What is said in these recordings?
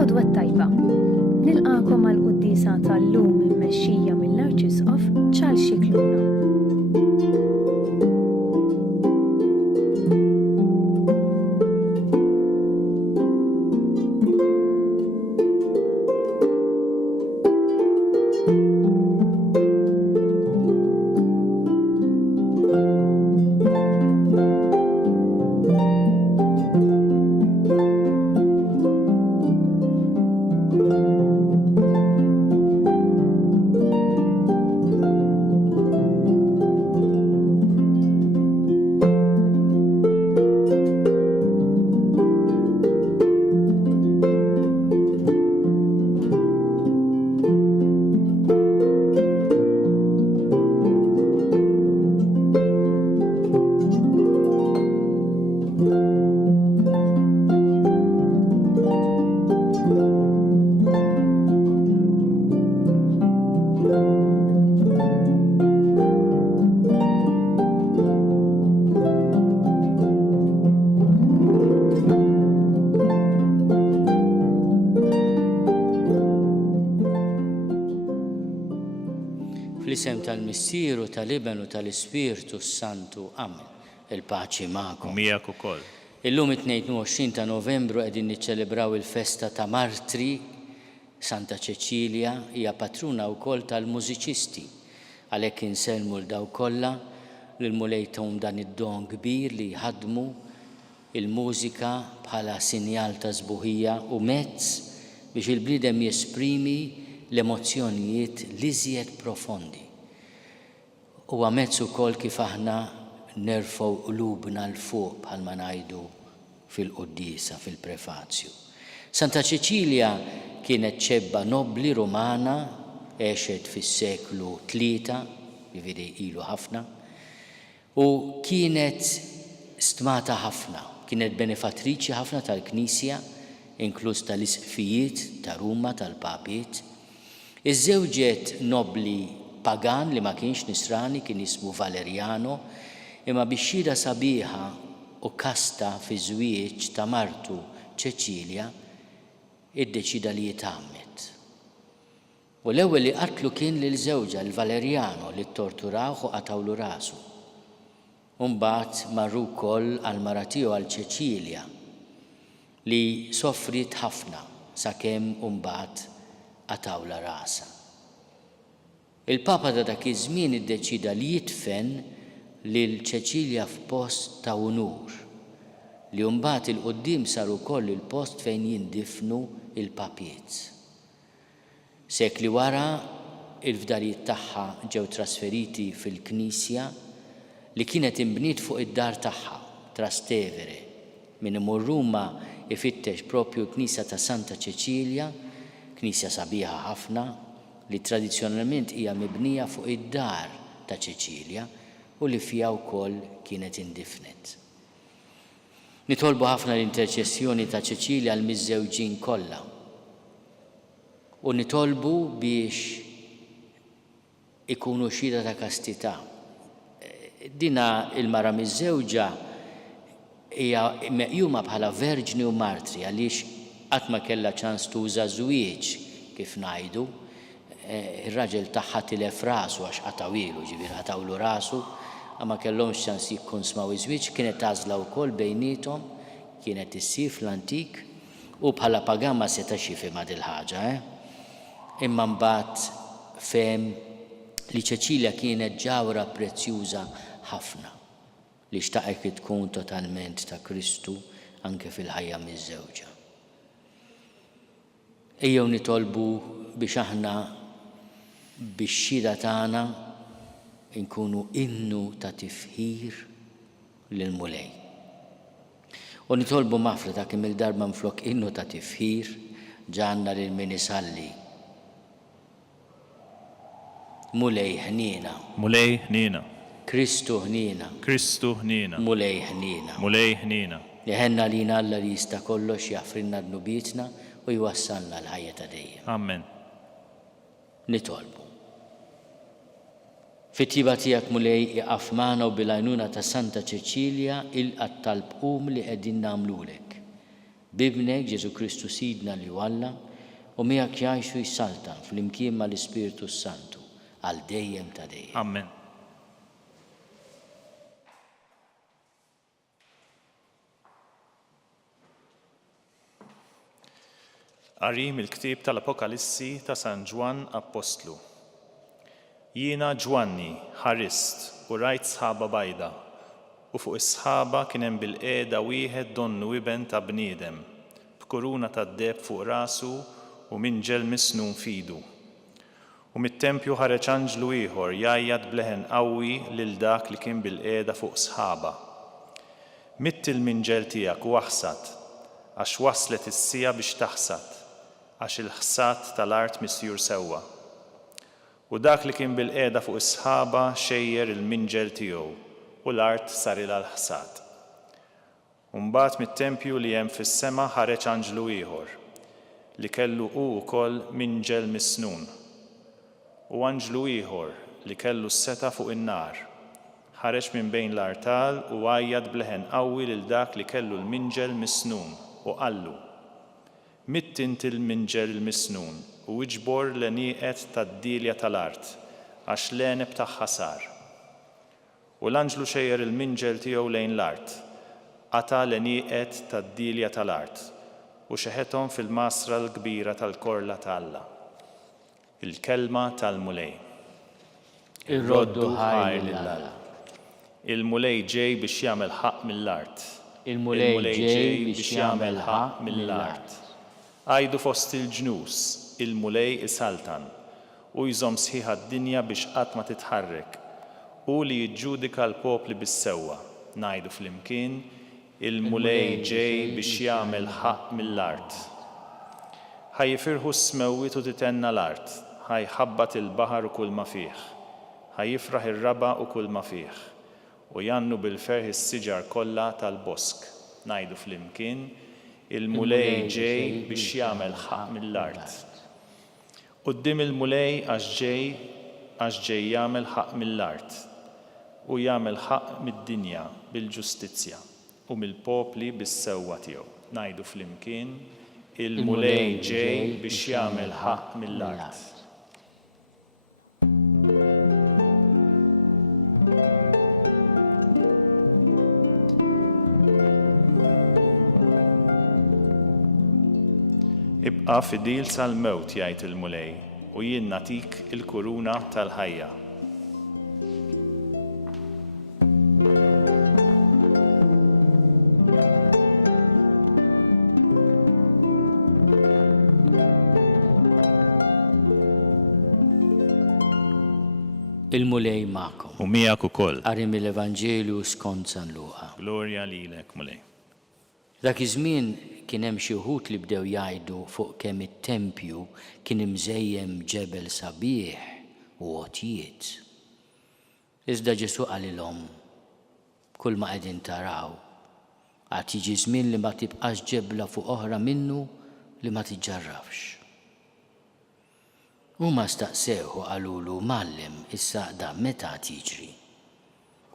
L-għodwa tajba. Nilqakom għal-quddisa tal-lum immexxija mill-Arċisqof Charles Scicluna. Fl-isem tal-Missieru, tal-Ibnu, tal-Ispirtu Santu. Amen. Il-paċi magħkom. Miegħek ukoll. Illum it-22 ta' Novembru qegħdin niċċelebraw il-festa ta' Martri. Santa Ċeċilja hija patruna wkoll tal-mużiċisti. Għalhekk insellmu l daw kollha lil mulejthom dan id-don kbir li jħaddmu il-mużika bħala sinjal ta' sbuħija u mezz biex il-bliedem jesprimi l-emozzjonijiet l-iżjed profondi. Huwa mezz ukoll kif aħna nerfgħu qlubna l fuq bħalma ngħidu fil-qudiesa fil-prefazju. Santa Ċeċilja kienet ċebba nobbli Rumana, għexet fis-seklu 3, jiġifieri ilu ħafna, u kienet stmata ħafna, kienet benefatriċi ħafna tal-Knisja, inkluż tal-isqfijiet ta' Ruma tal-Papiet. Iż-żewġet nobbli pagan li ma kienx Nisrani kien jismu Valeriano, imma bix-xhieda sabiħa u kasta fi żwieġ ta' martu Ċeċilja iddeċida li jitgħammet. U l-ewwel li qatlu kien lil żewġa l-Valeriano li ttorturawh u qatawlu rasu. U mbagħad marru wkoll għal mara tiegħu għal Ċeċilja li soffrit ħafna sakemm mbagħad qatawla rasa. Il-Papa ta' dak iż-żmien iddeċida li jidfen lil Ċeċilja f'post ta' unur li mbagħad il-qudiem sar ukoll il-post fejn jindifnu il-papiet. Sekli wara il-fdalijiet tagħha ġew trasferiti fil-Knisja li kienet imbniet fuq id-dar tagħha Trastevere. Min imur Ruma ifittex propju l-Knisja ta' Santa Ċeċilja, Knisja sabiħa ħafna li tradizzjonalment hija mibnija fuq id-dar ta' Ċeċilja u li fiha wkoll kienet indifnet. Nitolbu ħafna l-interċessjoni ta' Ċeċilja għal miż-żewġin kollha. U nitolbu biex ikunu xhieda ta' kastità. Dina il-mara miż-żewġa hija meqjuma bħala verġni u martri għaliex qatt ma kellha ċans tuża żwieġ kif ngħidu. Ir-raġel tagħha tilef rasu għax qatawilu, ġifieri qatawlu rasu, ma kellhomx ċans jikkonsmaw iż-żwieġ, kienet għażla wkoll bejniethom, kienet issir fl-antik u bħala pagan ma setax jifhimha dil ħaġa. Imma mbagħad fehem li Ċeċilja kienet ġawra prezzjuża ħafna li xtaqet tkun totalment ta' Kristu anke fil-ħajja miż-żewġa. Ejjew nitolbu biex aħna bix-xhieda tagħna inkunu innu ta' tifħir lil mulej. U nitolbu mafra ta' kemm il-darba mflok innu ta' tifħir ġanna lil min isalli. Mulej ħnina. Mulej ħnina. Kristu ħnina. Kristu ħnina. Mulej ħnina. Mulej ħnina. Liħenna lina Alla li jista' kollox jaffrinna d-nubietna u jwassalna l-ħajja ta' dejjem. Amen. Nitolbu. Fit-tiba tiegħek mulej iqaf magħna u bil-għajnuna ta' Santa Ċeċilja il-qatt tal-bqum li qegħdin nagħmlulek. bibnek Ġesu Kristu Sidna li walla u miegħek jgħixu jissaltan fl-imkien mal-Ispiritu Santu għal dejjem ta' dejjem. Amen. Qari mill-ktieb tal-Apokalissi ta' San Ġwan Apostlu. Jiena Ġwanni ħarist u rajt sħaba bajda, u fuq is-sħaba kien hemm bil-qiegħda wieħed donnu iben ta' bniedem, b'kuruna tad-deheb fuq rasu u minġel misnun f'idu. U mit-tempju ħareġ anġlu ieħor jgħajjad bleħen qawwi lil dak li kien bil-qiegħda fuq sħaba. Mitt il-minġel tiegħek u aħsad, għax waslet is-sija biex taħsad, għax il-ħsad tal-art misjur sewwa. U dak li kien bil-qiegħda fuq is-sħaba xejjer il-minġel tiegħu u l-art sar ilha l-ħsad. U mbagħad mit-tempju li hemm fis-sema ħareġ anġlu ieħor li kellu hu wkoll minġel misnun. U anġlu ieħor li kellu s-seta fuq in-nar ħareġ minn bejn l-artal u għajjad bleħen qawwi lil dak li kellu l-minġel misnun u qallu: Mitt int il-minġel il-misnun u iġbor l-enieqet tad-dilja tal-art għax l-għeneb tagħha sar. U l-anġlu xejjer il-minġel tiegħu lejn l-art, qata l-enieqet tad-dilja tal-art u xeħethom fil-masra l-kbira tal-korla ta' Alla. Il-kelma tal-mulej. Irroddu ħajr lil-Alla. Il-mulej ġej biex jagħmel ħaq mill-art. Il-mulej ġej biex jagħmel ħaq mill-art. Għajdu fost il-ġnus, il-mulej isaltan, u jżomm sħiħa d-dinja biex qatt ma titħarrek, u li jiġġudika l-popli bis-sewwa. Ngħidu flimkien, il-mulej ġej biex jagħmel ħaq mill-art. Ħajjifirħu s-smewwiet u titenna l-art, ħajħabbat il-baħar u kull ma fih, ħajjifraħ ir-raba u kull ma fih, u jannu bil-ferħ is-siġar kollha tal-bosk. Ngħidu flimkien, il-mulej ġej biex jagħmel ħaq mill-art. Quddiem il-mulej għax ġej jagħmel ħaq mill-art u jagħmel ħaq mid-dinja bil-ġustizzja u mill-popli bis-sewwa tiegħu. Ngħidu flimkien, il-mulej ġej biex jagħmel ħaq mill-art. Ibqa' fidil sal-mewt jgħid il-mulej u jien nagħtik il-kuruna tal-ħajja. Il-mulej magħkom. U miegħek ukoll. Qari mill-Evanġelju skont San Luqa. Glorja lilek, mulej. Dak iż-żmien kien hemm xi wħud li bdew jgħidu fuq kemm it-tempju kien imżejjem ġebel sabiħ u għotjiet. Iżda Ġesu qalilhom: kull ma qegħdin taraw, għad jiġi żmien li ma tibqax ġebla fuq oħra minnu li ma tiġġarrafx. Huma staqsewhu qalulu: Mallem, issa da meta tiġri?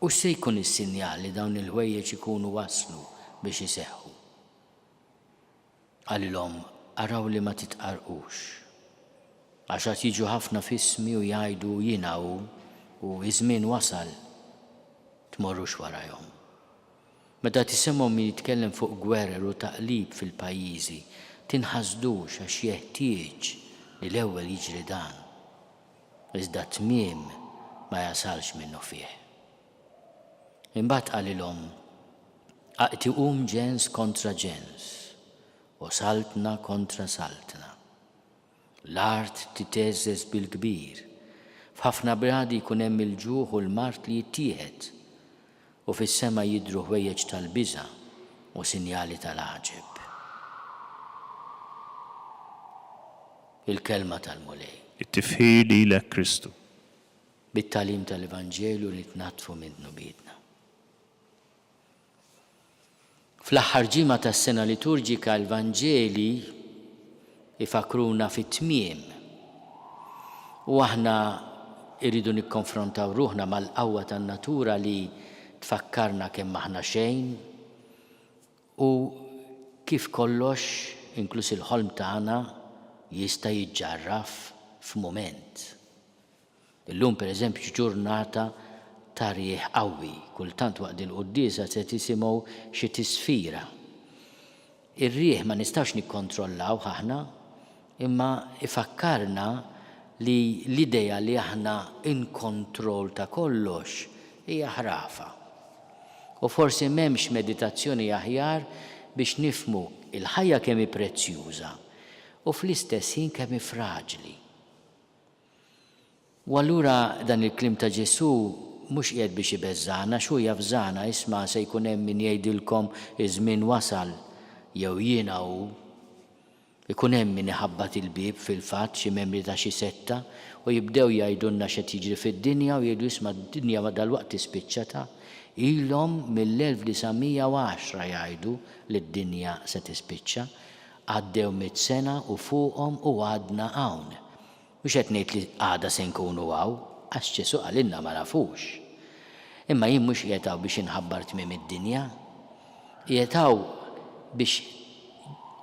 U se jkun is-sinjal li dawn il-ħwejjeġ ikunu waslu biex iseħħu? Qalilhom: araw li ma titqarqux, għax qed jiġu ħafna f'ismi u jgħidu jiena hu u iż-żmien wasal tmorrux warahom. Meta tisimgħu min jitkellem fuq gwerer u taqlib fil-pajjiżi, tinħasdux għax jeħtieġ li l-ewwel jiġri dan, iżda t-tmiem ma jasalx minnu fih. Imbagħad qalilhom: aqtiqum ġens kontra ġens u saltna kontra saltna. L-art titeżżeż bil-kbir, f'ħafna bradi jkun hemm il-ġuħ u l-mart li jittieħed u fis-sema jidhru ħwejjeġ tal-biża' u sinjali tal-għaġeb. Il-kelma tal-mulej. It-tifħir lilek Kristu. Bit-tagħlim tal-Evanġelju li tnatfu minnu bidna. Fl-aħħar ġimgħa tas-sena liturġika l-Vanġeli ifakruna fit-tmiem u aħna irridu nikkonfrontaw ruħna mal-qawwa tan-natura li tfakkarna kemm aħna xejn u kif kollox, inkluż il-ħolm tagħna, jista' jiġġarraf f'mument. Illum pereżempju ġurnata ta' rieħ qawwi, kultant waqt il-quddiesa se tisimgħu xi tisfira. Ir-rieħ ma nistax nikkontrollaw aħna, imma ifakkarna li l-idea li aħna in kontroll ta' kollox hija ħrafa. U forsi m'hemmx meditazzjoni aħjar biex nifmu il-ħajja kemm hi prezzjuża u fl-istess ħin kemm hi fraġli. U allura dan il-klim ta' Ġesu mhux qiegħed biex ibeżżana, xu jafżana isma' se jkun hemm min jgħidilkom iż-żmien wasal jew jiena hu ikun hemm min iħabbat il-bieb fil-fatt xi membri ta' xi setta u jibdew jgħidulna x'qed jiġri fid-dinja u jgħidu isma' d-dinja ma dalwaqt tispiċċata. Ilhom mill-1910 jgħidu li d-dinja se tispiċċa, għaddew 100 sena u fuqhom u għadna hawn. Mhux qed ngħid li għada se nkunu hawn, għax Ġesu qalilna ma nafux. Imma jien mhux qiegħed hawn biex inħabbar tmiem id-dinja, qiegħed hawn biex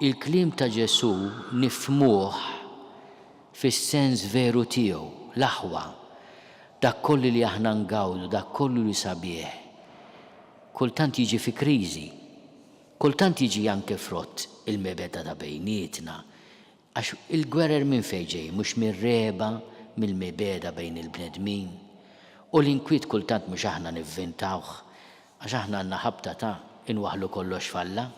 il-kliem ta' Ġesu nifhmuh fis-sens veru tiegħu, l-aħwa, dak kollu li aħna ngawdu, dak kollu li sabiħ. Kultant jiġi fi kriżi, kultant jiġi anke frott il-mebeda ta' bejnietna, għax il-gwerer minn fejn ġej, mhux mir-reba, mill-mebeda bejn il-bnedmin. U l-inkwiet kultant mhux aħna nivvintawh, għax aħna għandna ħabta ta' inwaħlu kollox falla.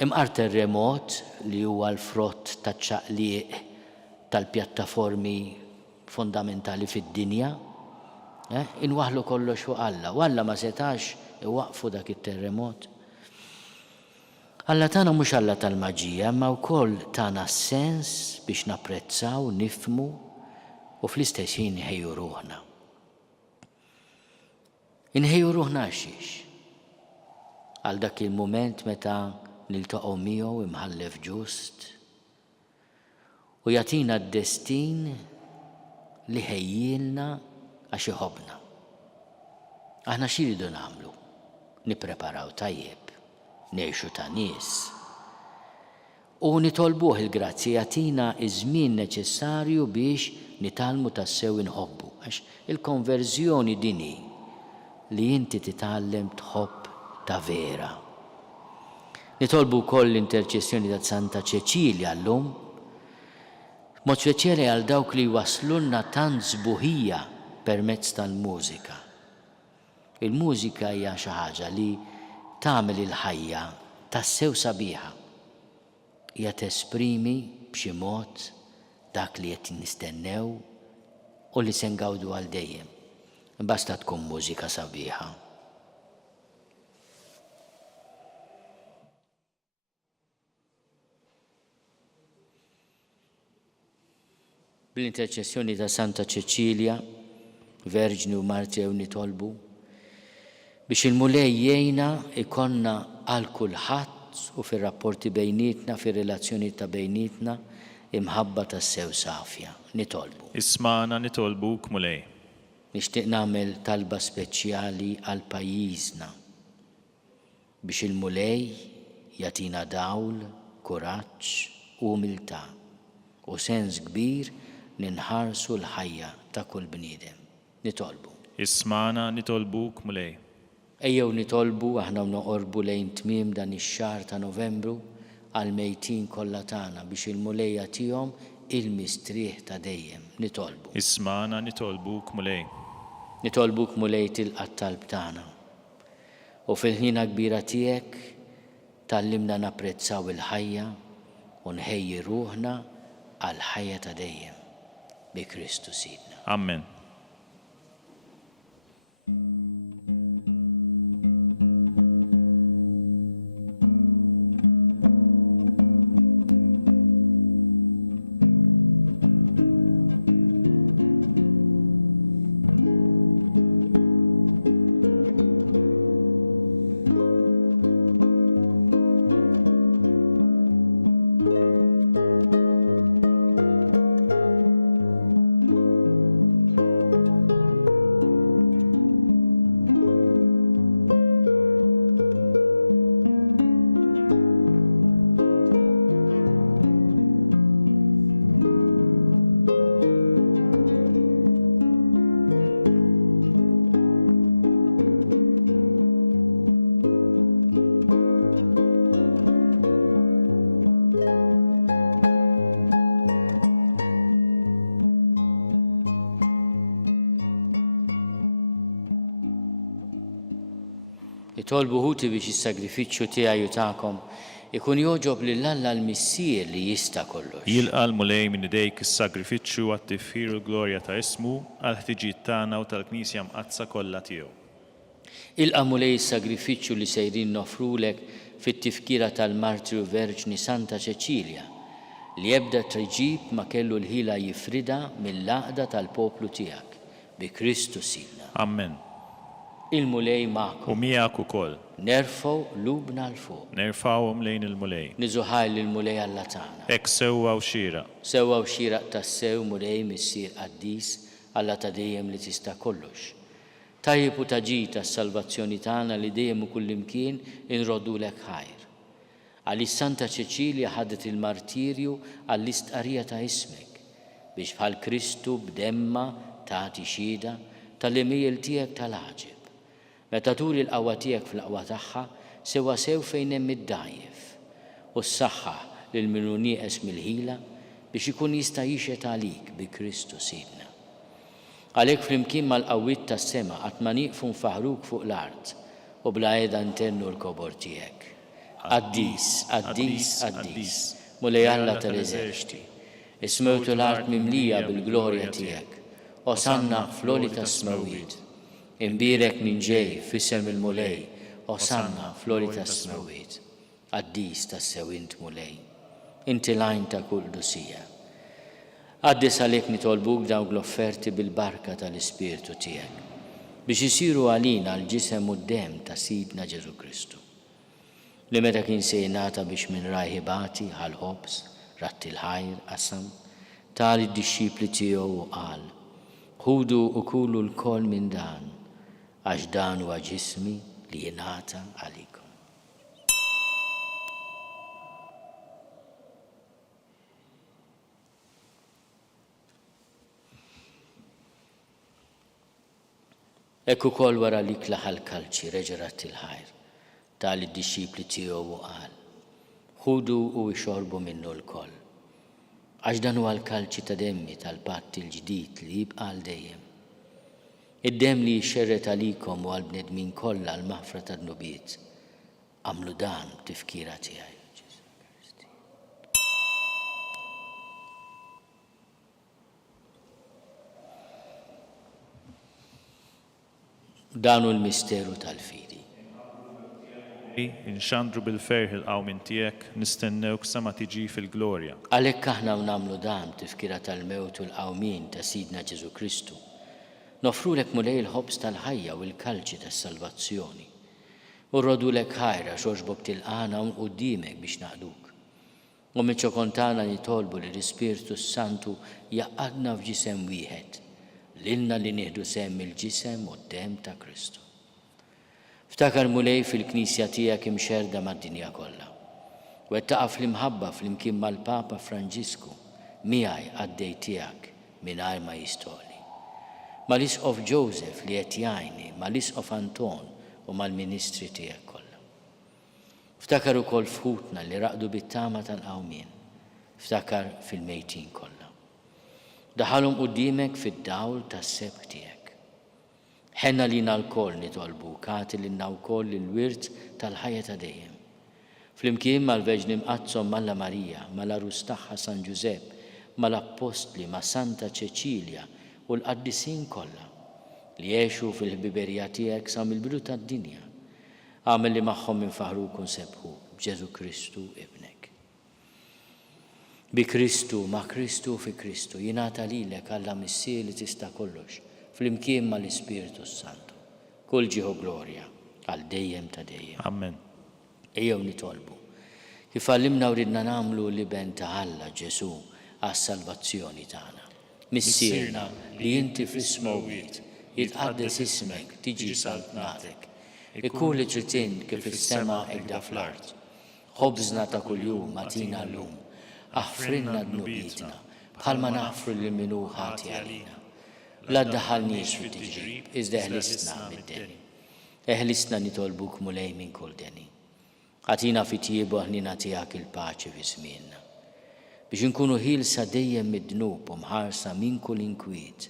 Imqar terremot li huwa l-frott taċ-ċaqliq tal-pjattaformi fondamentali fid-dinja, inwaħlu kollox fuq Alla, u Alla ma setax iwaqfu dak it-terremot. Alla tagħna mhux Alla tal-maġija, imma wkoll tagħna sens biex napprezzaw, nifhmu u fl-istess ħin inħejju ruħna. Inħejju ruħna għaxiex għal dak il-mument meta niltaqgħu miegħu imħallef ġust u jagħtina d-destin li ħejjilna għax iħobbna. Aħna x'iridu nagħmlu? Nippreparaw tajjeb, ngħixu ta' nies. U nitolbuh il-grazzi jagħtina iż-żmien neċessarju biex nitalmu tassew inħobbu. Għax il-konverżjoni dini li inti titgħallem tħobb ta' vera. Nitolbu wkoll l-interċessjoni ta' Santa Ċeċilja llum, mod speċjali għal dawk li waslunna tant żbuħija permezz tal-mużika. Il-mużika hija xi ħaġa li tagħmel il-ħajja tassew sabiħa. Hija tesprimi b'xi mod dak li qed nistennew u li se ngawdu għal dejjem. Basta tkun mużika sabiħa. Bl-interċessjoni ta' Santa Ċeċilja, Verġni u Martjew nitolbu biex il-mulej jgħinna ikonna għal kulħadd u fir-rapporti bejnietna, fir-relazzjoni ta' bejnietna imħabba tas-sew safja. Nitolbu. Ismana nitolbuk mulej. Nixtieq nagħmel talba speċjali għal pajjiżna biex il-mulej jagħtina dawl, kuraġġ u umiltà u sens kbir ninħarsu l-ħajja ta' kull bniedem. Nitolbu. Ismana nitolbuk mulej. Ejjew nitolbu aħna noqorbu lejn tmiem dan ix-xahar ta' Novembru għal mejtin kollha tagħna biex il-mulejja tihom il-mistrieħ ta' dejjem. Nitolbu. Ismana nitolbuk mulej. Nitolbuk mulej tilqa' talb tagħna. U fil-ħina kbira tiegħek tallimna napprezzaw il-ħajja u nħejji ruħna għal ħajja ta' dejjem bi Kristu Sidna. Amen. Nitolbu ħuti biex is-sagrifiċċju tiegħi u tagħkom ikun joġob lill-Alla l-Missier li jista' kollox. Jilqa' l-mulej minn idejk is-sagrifiċċju għat-tifħir u l-glorja ta' ismu għal ħtiġijiet tagħna u tal-Knisja mqazza kollha tiegħu. Ilqa' mulej is-sagrifiċċju li sejrin nofrulek fit-tifkira tal-Martru Verġni Santa Ċeċilja li ebda triġib ma kellu l-ħila jifrida mill-laqda tal-poplu tiegħek bi Kristu Sidna. Amen. Il-mulej magħkom. U miegħek ukoll. Nerfgħu lubna l fuq. Nerfawhom lejn il-mulej. Niżuħaj lill-mulej Alla tagħna. Hekk sewwa u xieraq. Sewwa u xieraq tas-sew mulej missier qaddis Alla ta' dejjem li tista' kollox. Tajjeb u taġi tas-salvazzjoni tagħna li dejjem u kullimkien inroddulek ħajr. Għaliex Santa Ċeċilja ħadet il-martirju għall-istqarrija ta' ismek biex bħal Kristu b'demma tagħti xhieda tal-imejjel tiegħek tal-ħaġeb. Meta turi l-qawwa tiegħek fl-qawwa tagħha sewwa sew fejn hemm id-dgħajjef u ssaħħaħ lil min hu nieqes mill-ħila biex ikun jista' jixhet għalik bi Kristu Sidna. Għalhekk flimkien mal-qawwiet tas-sema qatt ma nieqfu nfaħruk fuq l-art u bla qiegħda ntennu l-kobor tiegħek. Qaddis, qaddis, qaddis, mulej Alla tal-eżerċiti, ismewtu l-art mimlija bil-glorja tiegħek, osanna fl-għoli tas-smawiet. Imbirek ninġej fissem il-mulej, osanna fl-għoli tas-smawiet. Qaddis tas-sew int mulej, inti lajn ta' kull dusija. Qaddis għalhekk nitolbuk dawk l-offerti bil-barka tal-Ispirtu tiegħek biex isiru għalina l-ġisem u d-dem ta' Sidna Ġesu Kristu. Li meta kien se jingħata biex minn rajħibati ħal-ħobs, ratti l-ħajr, qasam, tali d-dixxipli tiegħu u qal, ħudu u kulu l-kol minn dan, għax dan huwa ġismi li jingħata għalikom. Ekku kol wara li klaħal kalċi reġerat il-ħajr, tali d-dixxipli tiegħu u qal, ħudu u jxorbu minnu l-koll. Għax dan huwa l-kalċi ta' demmi tal-patt il-ġdid li jibqa' għal dejjem. Id-demm li jxerret għalikom u għall-bnedmin kollha l-maħfra tad-nubiet. Għamlu dan tifkira tiegħi. Dan hu l-misteru tal-fidi. Inxandru bil-ferħ il-qawmin tiegħek nistennewk sa ma tiġi fil-glorja. Għalhekk aħna nagħmlu dan tifkira tal-mewt u l-qawmin ta' Sidna Ġesu Kristu. Nofrulek mulej il-ħobs tal-ħajja u l-kalċi tas-salvazzjoni. U rrodulek ħajra xorġbok tilqana u qudiemek biex naqduk. U minn ċokontana nitolbu li l-Ispirtu Santu jaqadna f'ġisem wieħed, lilna li nieħdu semm il-ġisem u d-dem ta' Kristu. Ftakar mulej fil-Knisja tiegħek imxerda mad-dinja kollha. Wettaqa fl-imħabba fl-imkien mal-Papa Franġisku miegħi għaddej tiegħek mingħajr ma jistoli. Mal-Isqof Joseph li qed jgħinni, mal-Isqof Anton u mal-Ministri tiegħek kollha. Ftakar ukoll fħutna li raqdu bit-tama tal-qawmien. Ftakar fil-mejtin kollha. Daħalhom quddiemek fid-dawl tas-sebk tiegħek. Ħenna lina l-koll nitolbu, kati lilna wkoll il-wirt tal-ħajja ta' dejjem. Flimkien mal-Verġni Mqazzom Malla Marija, mal-Arus tagħha San Ġusepp, mal-Apostli ma' Santa Ċeċilja u l-qaddisin kollha li jgħixu fil-ħbiberija tiegħek sa mill-bidu tad-dinja. Għamel li magħhom infaħruk u nsebħu b'Ġesu Kristu ibnek. Bi Kristu, ma' Kristu fi Kristu, jingħata lilek Alla Missier li tista' kollox. Flimkien mal-Ispirtu Santu. Kull ġieħu glorja għal dejjem ta' dejjem. Amen. Ejjew nitolbu. Kif għallimna u ridna nagħmlu li ben ta' Alla Ġesu għas-salvazzjoni tagħna. Missierna li inti fl-ismowit jitqaddes ismek tiġi saltnatek. Ikun li trid kif is-sema ekda fl-art. Ħobżna ta' kuljum matina llum. Aħfrinna d-nubietna bħalma naħfru li minnu ħati għalina. La ddaħħalniex fit-tiġrib, iżda eħlisna mid-deni. Eħlisna nitolbuk mulej minn kull deni. Għatina fit-tiebu ħnina tiegħek il-paċi fi żmienna. Biex inkunu ħilsa dejjem mid-dnub u mħarsa minn kull inkwiet.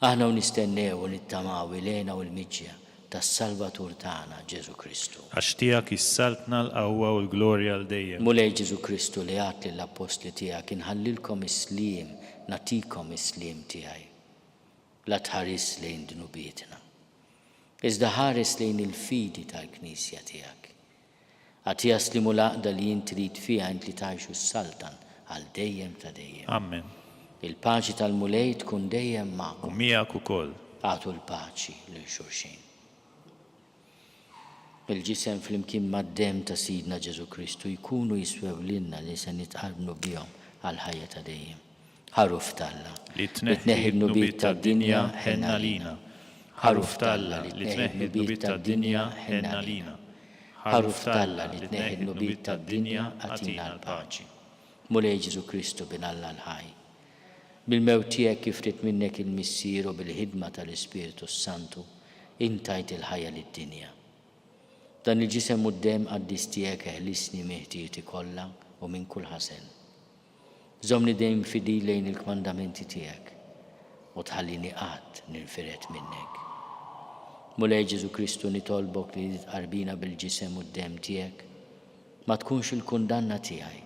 Aħna u nistennew u nittamaw ilena u l-miġja tas-Salvatur tagħna Ġesu Kristu. Għax tiegħek issaltna l-qawwa u l-glorja għal dejjem. Mulej Ġesu Kristu li għat lill-apostli tiegħek inħallilkom is-sliem, natikom is-sliem tiegħi. La tħares lejn dnubietna. Iżda ħares lejn il-fidi tal-Knisja tiegħek. Għad jaslimu l-għaqda li jien trid fiha int li tgħixu s-saltan għal dejjem ta' dejjem. Amen. Il-paċi tal-mulej tkun dejjem U magħkom. miegħek ukoll. Għatu l-paċi lil xulxin. Il-ġisem fl-imkien mad-dem ta' Sidna Ġesu Kristu jkunu jiswew lilna li se nitqarnu bihom għal ħajja ta' dejjem. Ħaruf talla Li tneħħi n-nubiet tad-dinja ħenna lina. Ħaruf talla li tneħħi n-nubiet tad-dinja ħenna lina. Ħaruf talla li tneħħi n-nubiet tad-dinja għatina l-paċi. Mulej Ġesu Kristu bin Alla l-ħaj. Bil-mewt tiegħek kif rid minnek il-missier u bil-ħidma tal-Ispiritu Santu intajt il-ħajja lid-dinja. Dan il-ġisem u d-dem għaddis tiegħek eħlisni meħtieti kollha u minn kull ħasen. Żomni dejjem fidil lejn il-kmandamenti tiegħek u tħallini qatt nirfiret minnek. Mulej Ġesu Kristu nitolbok li tqarbina bil-ġisem u d-dem tiegħek ma tkunx il-kundanna tiegħi.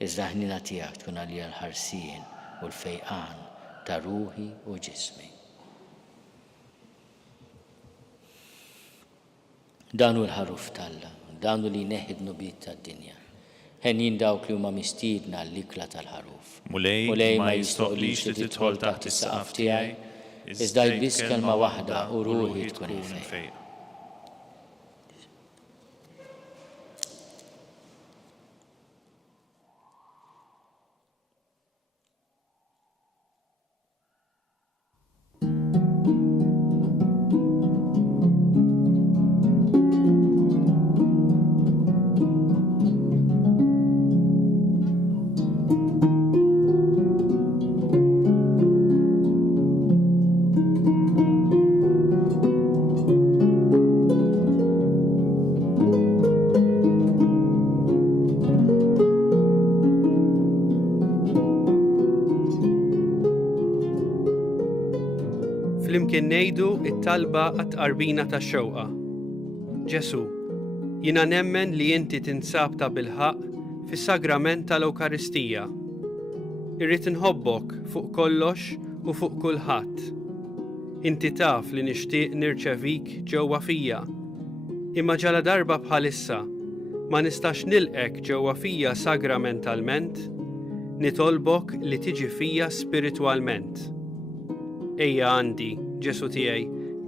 Iżda ħnina tiegħek tkun għalija l-ħarsien u l-fejqan ta' ruħi u ġismi. Danu l-ħaruf talla, danu li neħid nubiet tad-dinja. Ħenin dawk li huma mistiedna l-ikla tal-ħaruf. Mulej ma jistoqlix li tidħol taħt is-saqaf tiegħi, iżda jbiss kelma waħda u ruħi tkun infejq. Flimkien ngħidu it-talba għat-tqarbina tax-xewqa. Ġesu, jiena nemmen li inti tinsab ta' bilħaq fis-sagrament tal-Ewkaristija. Irrid inħobbok fuq kollox u fuq kulħadd. Inti taf li nixtieq nirċevik ġewwa fija. Imma ġala darba bħalissa ma nistax nilqek ġewwa fija sagramentalment, nitolbok li tiġi fija spiritwalment. Ejja għandi, Ġesu tiegħi,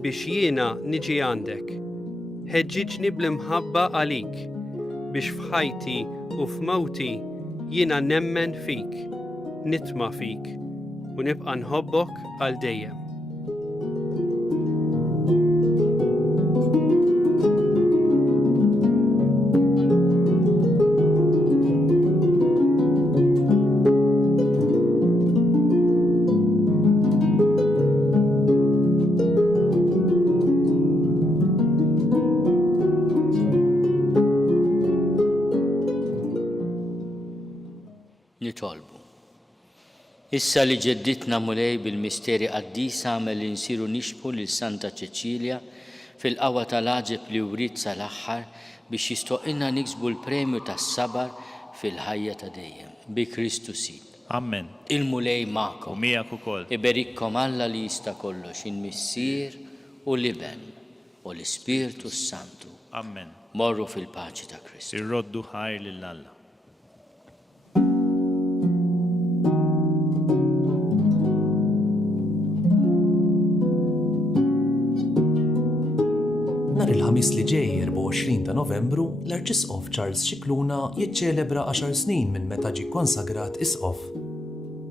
biex jiena niġi għandek. Ħeġġiġni bl-imħabba għalik, biex f'ħajti u f'mewti jiena nemmen fik, nitma' fik u nibqa' nħobbok għal dejjem. Nitolbu. Issa li ġedditna mulej bil-misteri qaddis għamel li nsiru nixbu lil Santa Ċeċilja fil-qawwa tal-għaġeb li wrid sal-aħħar biex jistoqilna niksbu l-premju tas-sabar fil-ħajja ta' dejjem bi Kristu Sid. Amen. Il-mulej U magħkom. miegħek ukoll. Iberikkom Alla li jista' kollox il-missier u l-iben u l-Ispiritu Santu. Amen. Morru fil-paċi ta' Kristu. Irroddu ħajr lil Alla. Nhar il-ħamis li ġej 24 ta' Novembru, l-Arċisqof Charles Scicluna jiċċelebra 10 snin minn meta ġie konsagrat isqof.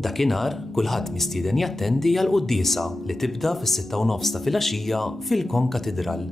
Dakinhar kulħadd mistieden jattendi għal qudiesa li tibda fis-6:30 ta' filgħaxija fil-Konkatedral.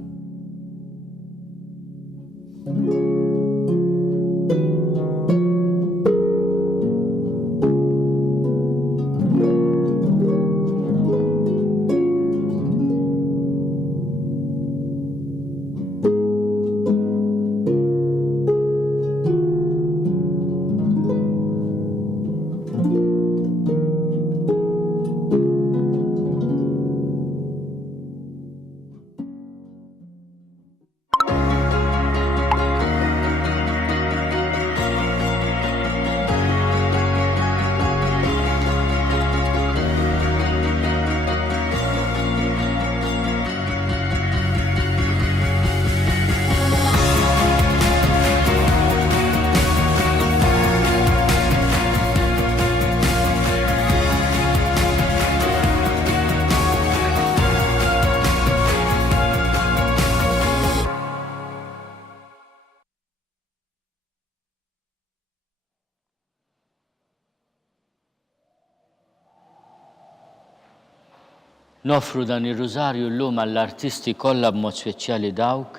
Nofru dan ir-rużarju llum għall-artisti kollha b'mod speċjali dawk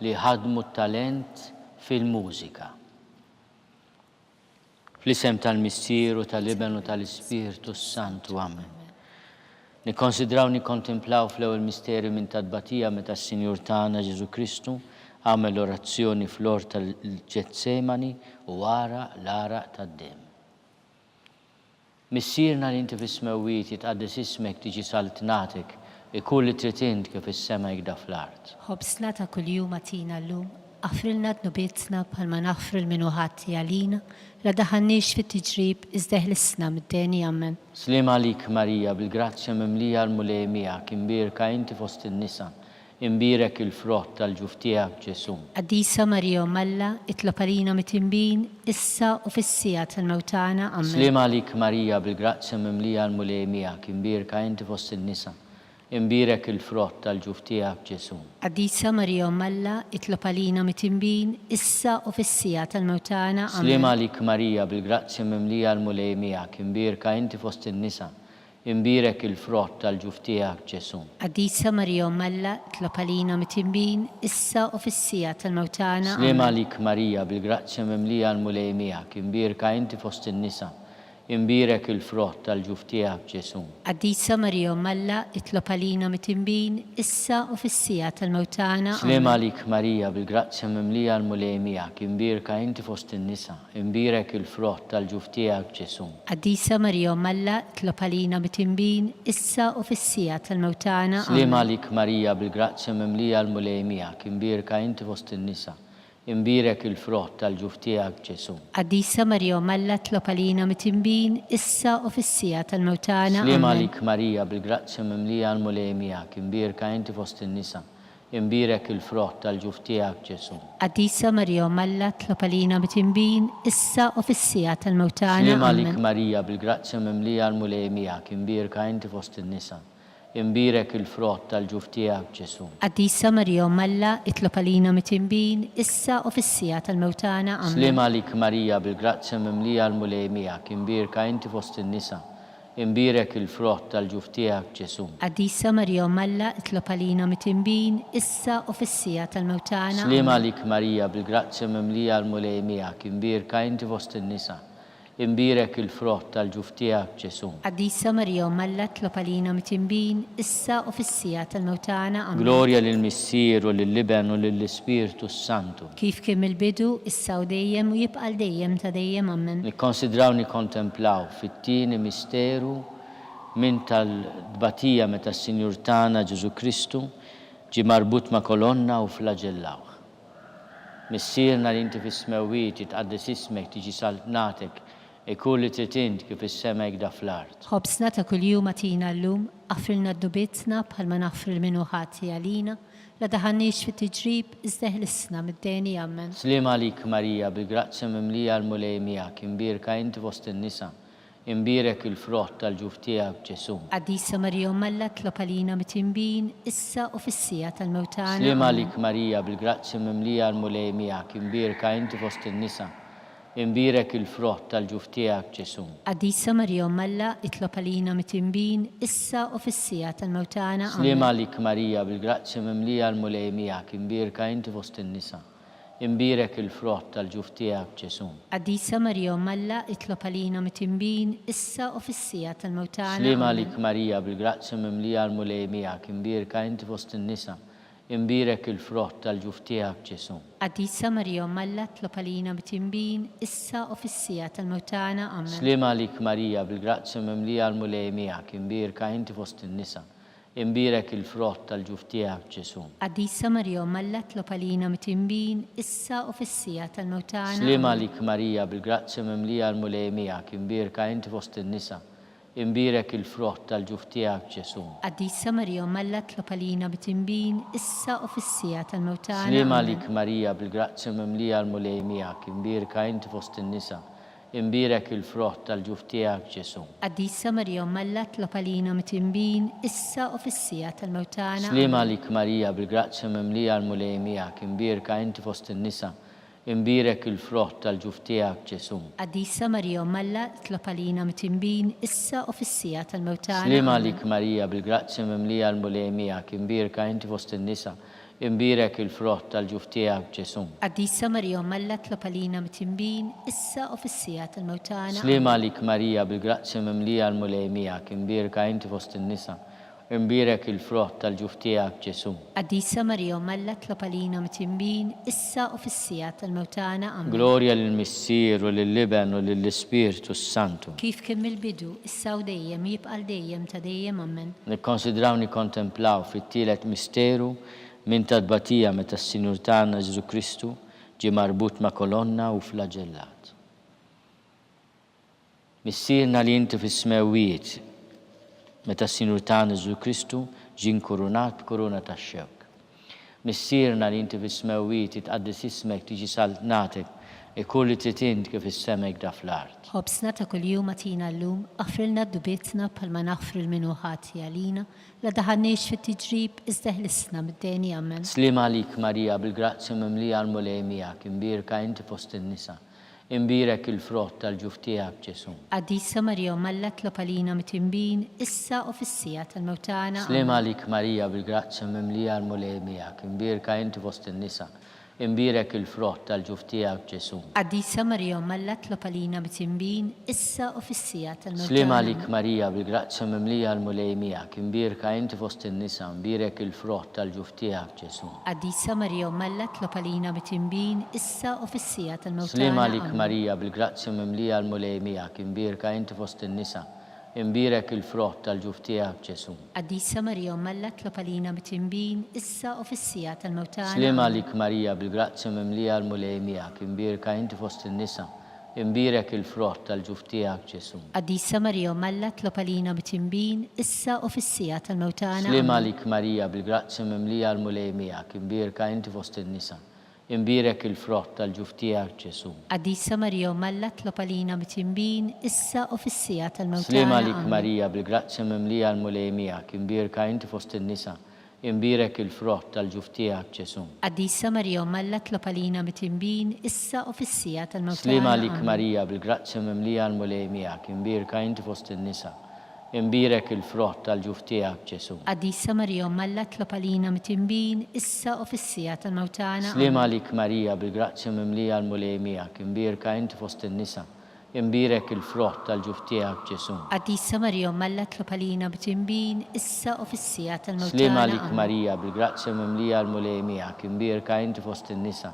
li ħadmu t-talent fil-mużika. Fl-isem tal-Missieru, tal-Iben u tal-Ispirtu Santu, amen. Nikkonsidraw nikkontemplaw fl-ewwel misteri minn tadbatija meta s-Sinjur tagħna Ġesu Kristu għamel orazzjoni fl-ort tal-Ġetsemani u wara l-araq tad-dem. Missierna li inti fis-smewwiet jitqaddes ismek tiġi saltnatek ikun li trid int kif is-sema jgda fl-art. ħobsna ta' kuljum atina llum, għafrilna d-nubietna bħalma naħfril minn uħatti għalina, la daħannix fit-tiġrib iżdeħlisna mid-deni ammen. Slim għalik Marija, bil-grazzja mimlija l-mulejmija, imbirka inti fost in-nisa, imbirek il-frott tal-ġuf tiegħek Ġesu. Addisa Marija Malla, itlob għalina mit-imbin, issa u fissija tal-mewtana ammen. Slim għalik Marija, bil-grazzja mimlija l-mulejmija, imbirka inti fost in-nisa, imbirek il-frott tal-ġuf tiegħek Ġesu. Addisa Marija Malla, itlob għalina mit-imbin, issa u fissija tal-mewtana ammen. Slim għalik Marija, bil-grazzja mimlija l-mulejmija, imbirka inti fost in-nisa, imbirek il-frott tal-ġuf tiegħek Ġesu. Addisa Marija Malla, itlob għalina mit-imbin, issa u fissija tal-mewtana Slim ammen. għalik Marija, bil-grazzja mimlija l-mulejmija, imbirka inti fost in-nisa, imbirek il-frott tal-ġuf tiegħek Ġesu. Addisa Marija Malla, itlob għalina mit-imbin, issa u fissija tal-mewtana Slim għalik Marija, bil-grazzja mimlija l-mulejmija, imbirka inti fost in-nisa, imbirek il-frott tal-ġuf tiegħek Ġesu. Addisa Marija Malla, itlob għalina mit-imbin, issa u fissija tal-mewtana Slim għalik Marija, bil-grazzja mimlija l-mulejmija, imbirka inti fost in-nisa, imbirek il-frott tal-ġuf tiegħek Ġesu. Addisa Marija Malla, itlob għalina mit-imbin, issa u fissija tal-mewtana Slim ammen. għalik Marija, bil-grazzja mimlija l-mulejmija, imbirka inti fost in-nisa, imbirek il-frott tal-ġuf tiegħek Ġesu. Addisa Marija Malla, itlob għalina mit-imbin, issa u fissija tal-mewtana Slim għalik ammen. Marija, bil-grazzja mimlija l-mulejmija, imbirka inti fost in-nisa, imbirek il-frott tal-ġuf tiegħek Ġesu. Addisa Marija Malla, itlob għalina mit-imbin, issa u fissija tal-mewtana ammen. Slim għalik Marija, bil-grazzja mimlija l-mulejmija, imbirka inti fost in-nisa, imbirek il-frott tal-ġuf tiegħek Ġesu. Addisa Marija Malla, itlob għalina mit-imbin, issa u fissija tal-mewtana Slim ammen. għalik Marija, bil-grazzja mimlija l-mulejmija, imbirka inti fost in-nisa, imbirek il-frott tal-ġuf tiegħek Ġesu. Addisa Marija Malla, itlob għalina mit-imbin, issa u fissija tal-mewtana ammen. Glorja lill-Missieru, lill-Iben u lill-Ispirtu Santu. Kif kien il-bidu, issa u dejjem u jibqal dejjem ta' dejjem ammen. Nikkonsidraw nikkontemplaw fit-tieni misteru minn tal-dbatija meta s-Sinjur tagħna Ġesu Kristu ġi marbut ma' kolonna u flagellaw. Missierna li inti fis-smewwiet jitqaddes ismek tiġi saltnatek ikun li trid int kif is-sema jgda fl-art. Ħobsna ta' kuljum atina llum, għafrilna d-dubitna bħalma naħfril minnu ħati għalina, la daħannix fit-tiġrib iżdeħlisna mid-deni ammen. Slim għalik Marija, bil-grazzja mimlija l-mulejmija, imbirka inti fost in-nisa, imbirek il-frott tal-ġuf tiegħek Ġesu. Addisa Marija Malla, itlob għalina mit-imbin, issa u fissija tal-mewtana Slim ammen. għalik Marija, bil-grazzja mimlija l-mulejmija, imbirka inti fost in-nisa, imbirek il-frott tal-ġuf tiegħek Ġesu. Addisa Marija Malla, itlob għalina mit-imbin, issa u fissija tal-mewtana Slim ammen. għalik Marija, bil-grazzja mimlija l-mulejmija, imbirka inti fost in-nisa, imbirek il-frott tal-ġuf tiegħek Ġesu. Addisa Marija Malla, itlob għalina mit-imbin, issa u fissija tal-mewtana Slim ammen. għalik Marija, bil-grazzja mimlija l-mulejmija, imbirka inti fost in-nisa, imbirek il-frott tal-ġuf tiegħek Ġesu. Addisa Marija Malla, itlob għalina mit-imbin, issa u fissija tal-mewtana ammen. Slim għalik Marija, bil-grazzja mimlija l-mulejmija, imbirka inti fost in-nisa, imbirek il-frott tal-ġuf tiegħek Ġesu. Addisa Marija Malla, itlob għalina mit-imbin, issa u fissija tal-mewtana Slim ammen. għalik Marija, bil-grazzja mimlija l-mulejmija, imbirka inti fost in-nisa, imbirek il-frott tal-ġuf tiegħek Ġesu. Addisa Marija Malla, itlob għalina mit-imbin, issa u fissija tal-mewtana Slim ammen. għalik Marija, bil-grazzja mimlija l-mulejmija, imbirka inti fost in-nisa, imbirek il-frott tal-ġuf tiegħek Ġesu. Addisa Marija Malla, itlob għalina mit-imbin, issa u fissija tal-mewtana Slim ammen. għalik Marija, bil-grazzja mimlija l-mulejmija, imbirka inti fost in-nisa, imbirek il-frott tal-ġuf tiegħek Ġesu. Qaddisa Marija Malla tlob għalina mitimbin issa u fis-sija tal-mewtana. Slima lik Marija bil-grazzja mimlija l-mulejmijak, imbirka inti fost in-nisa, imbirek il-frott tal-ġuf tiegħek Ġesu. Qaddisa Marija Malla tlob għalina mitimbin issa u fis-sija tal-mewtana. Slima lik Marija bil-grazzja mimlija l-mulejmijak, imbirka inti fost in-nisa, imbirek il-frott tal-ġuf tiegħek Ġesu. Qaddisa Marija Malla tlob għalina mitimbin issa u fis-sija tal-mewtana. Amen. Gloria lill-Missier u lill-Liben u lill-Ispirtu Santu. Kif kemm il-bidu issa u dejjem jibqa' dejjem ta' dejjem. Amen. Nikkonsidraw nikkontemplaw fit-tielet misteru minn tadbatija meta s-Sinjur tagħna Ġesu Kristu ġie marbut ma' kolonna u flagellat. Missierna li inti fis-smewwiet meta s-Sinjur tagħna Ġesu Kristu ġie nkurunat b'kuruna tax-xewk. Missierna li inti fis-smewwiet itqaddis ismek tiġi saltnatek kull li trid int kif is-semek da fl-art. Ħobsna ta' kuljum atina llum, aħfrilna d-dubietna bħalma naħfru l-minuħati għalina, la daħannix fit-tiġrib iżda ħlisna mid-deni. Amen. Slima għalik Marija bil-grazzja mimlija l-mulejmijak, imbirka inti fost in-nisa, imbirek il-frott tal-ġuf tiegħek Ġesu. Qaddisa Marija Malla tlob għalina mitimbin issa u fis-sija tal-mewtana. Slima għalik Marija bil-grazzja mimlija l-mulejmijak, imbirka inti fost in-nisa, imbirek il-frott tal-ġuf tiegħek Ġesu. Qaddisa Marija Malla tlob għalina mitimbin issa u fis-sija tal-mewtana. Slima għalik Marija bil-grazzja mimlija l-mulejmijak, imbirka inti fost in-nisa, imbirek il-frott tal-ġuf tiegħek Ġesu. Qaddisa Marija Malla tlob għalina mitimbin issa u fis-sija tal-mewtana. Slima għalik Marija bil-grazzja mimlija l-mulejmijak, imbirka inti fost in-nisa, imbirek il-frott tal-ġuf tiegħek Ġesu. Qaddisa Marija Malla tlob għalina mitimbin issa u fis-sija tal-mewtana. Slima għalik Marija bil-grazzja mimlija l-mulejmijak, imbirka inti fost in-nisa, imbirek il-frott tal-ġuf tiegħek Ġesu. Qaddisa Marija Malla tlob għalina mitimbin issa u fis-sija tal-mewtana. Slima għalik Marija bil-grazzja mimlija l-mulejmijak, imbirka inti fost in-nisa, imbirek il-frott tal-ġuf tiegħek Ġesu. Qaddisa Marija Malla tlob għalina mitimbin issa u fis-sija tal-mewtana. Slima għalik Marija bil-grazzja mimlija l-mulejmijak, imbirka inti fost in-nisa, imbirek il-frott tal-ġuf tiegħek Ġesu. Qaddisa Marija Malla tlob għalina mitimbin issa u fis-sija tal-mewtana. Slima għalik Marija bil-grazzja mimlija l-mulejmijak, imbirka inti fost in-nisa, imbirek il-frott tal-ġuf tiegħek Ġesu. Qaddisa Marija Malla tlob għalina mitimbin issa u fis-sija tal-mewtana. Slima għalik Marija bil-grazzja mimlija l-mulejmijak, imbirka inti fost in-nisa, imbirek il-frott tal-ġuf tiegħek Ġesu. Qaddisa Marija Malla tlob għalina mitimbin issa u fis-sija tal-mewtana. Slima għalik Marija bil-grazzja mimlija l-mulejmijak, imbirka inti fost in-nisa,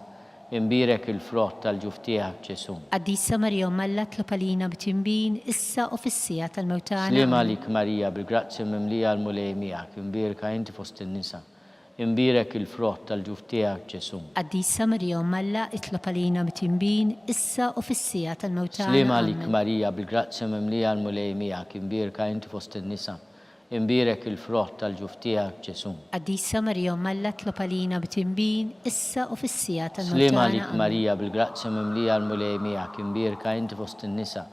imbirek il-frott tal-ġuf tiegħek Ġesu. Qaddisa Marija Malla tlob għalina mitimbin issa u fis-sija tal-mewtana. Slima għalik Marija bil-grazzja mimlija l-mulejmijak, imbirka inti fost in-nisa, imbirek il-frott tal-ġuf tiegħek Ġesu. Qaddisa Marija Malla tlob għalina mitimbin issa u fis-sija tal-mewtana. Slima għalik Marija bil-grazzja mimlija l-mulejmijak, imbirka inti fost in-nisa, imbirek il-frott tal-ġuf tiegħek Ġesu. Qaddisa Marija Malla tlob għalina mitimbin issa u fis-sija Slima tal-mewtana. għalik Marija bil-grazzja mimlija l-mulejmijak, imbirka inti fost in-nisa,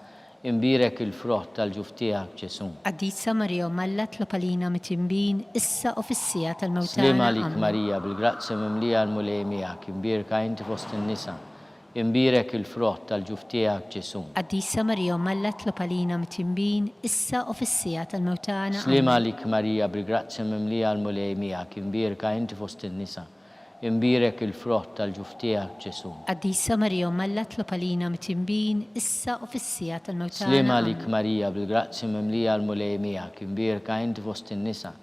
imbirek il-frott tal-ġuf tiegħek Ġesu. Qaddisa Marija Malla tlob għalina mitimbin issa u fis-sija tal-mewtana. Slima għalik Marija bil-grazzja mimlija l-mulejmijak, imbirka inti fost in-nisa, imbirek il-frott tal-ġuf tiegħek Ġesu. Qaddisa Marija Malla tlob għalina mitimbin issa u fis-sija tal-mewtana. Slima għalik Marija bil-grazzja mimlija l-mulejmijak, imbirka inti fost in-nisa, imbirek il-frott tal-ġuf tiegħek Ġesu. Qaddisa Marija Malla tlob għalina mitimbin issa u fis-sija tal-mewtana. Slima għalik Marija bil-grazzja mimlija l-mulejmijak, imbirka inti fost in-nisa,